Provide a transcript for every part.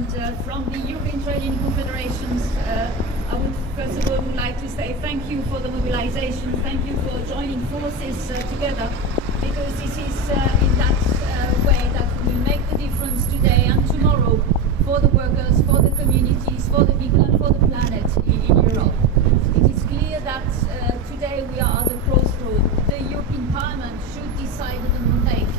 and from the European Trading Confederations, I would first of all like to say thank you for the mobilization, thank you for joining forces together, because this is in that way that we will make the difference today and tomorrow for the workers, for the communities, for the people and for the planet in Europe. It is clear that today we are at the crossroads. The European Parliament should decide on the mandate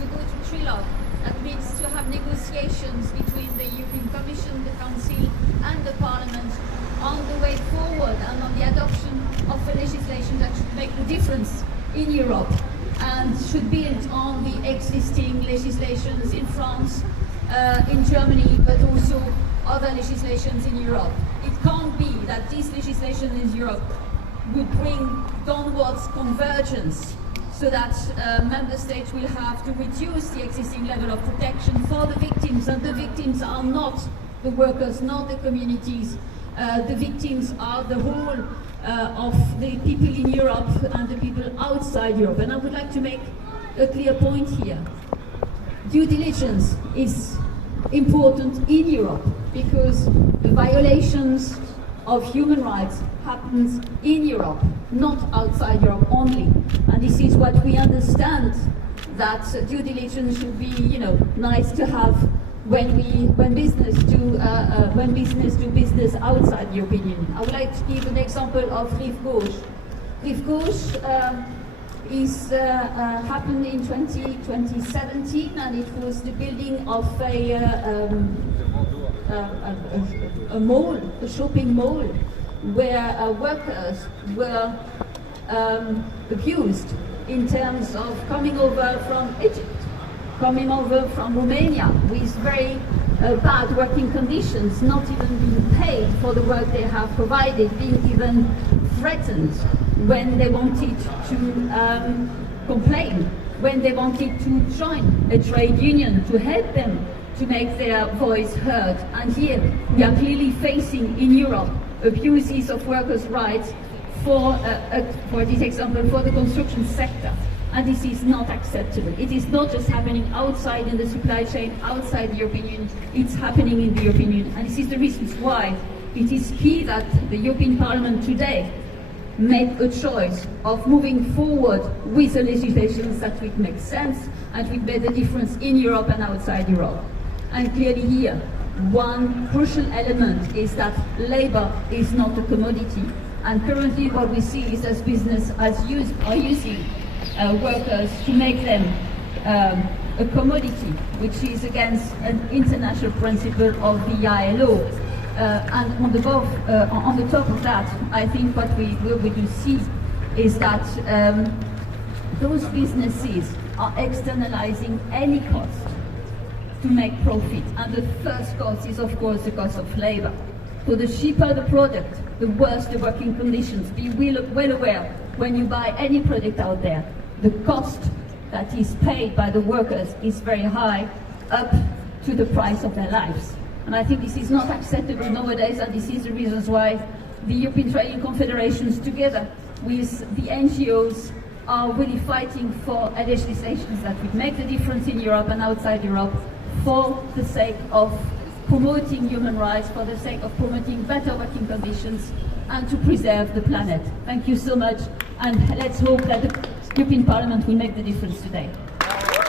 to go to trilogue. That means to have negotiations between the European Commission, the Council and the Parliament on the way forward and on the adoption of a legislation that should make the difference in Europe and should build on the existing legislations in France, in Germany, but also other legislations in Europe. It can't be that this legislation in Europe would bring downwards convergence so that member states will have to reduce the existing level of protection for the victims, and the victims are not the workers, not the communities. The victims are the whole of the people in Europe and the people outside Europe. And I would like to make a clear point here. Due diligence is important in Europe because the violations of human rights happens in Europe, not outside Europe only. And this is what we understand, that due diligence should be, nice to have when business do business outside the European Union. I would like to give an example of Rive Gauche. Rive Gauche happened in 2017, and it was the building of a mall, a shopping mall, where workers were abused in terms of coming over from Egypt, coming over from Romania with very bad working conditions, not even being paid for the work they have provided, being even threatened when they wanted to complain, when they wanted to join a trade union to help them to make their voice heard. And here we are clearly facing in Europe abuses of workers' rights for this example, for the construction sector. And this is not acceptable. It is not just happening outside in the supply chain, outside the European Union, it's happening in the European Union. And this is the reasons why it is key that the European Parliament today make a choice of moving forward with the legislation that will make sense and will make a difference in Europe and outside Europe. And clearly here, one crucial element is that labor is not a commodity. And currently what we see is that business are using workers to make them a commodity, which is against an international principle of the ILO. And on the top of that, I think what we do see is that those businesses are externalizing any cost to make profit. And the first cost is, of course, the cost of labor. So the cheaper the product, the worse the working conditions. Be well aware, when you buy any product out there, the cost that is paid by the workers is very high, up to the price of their lives. And I think this is not acceptable nowadays, and this is the reasons why the European Trading Confederations, together with the NGOs, are really fighting for legislation that would make the difference in Europe and outside Europe, for the sake of promoting human rights, for the sake of promoting better working conditions, and to preserve the planet. Thank you so much, and let's hope that the European Parliament will make the difference today.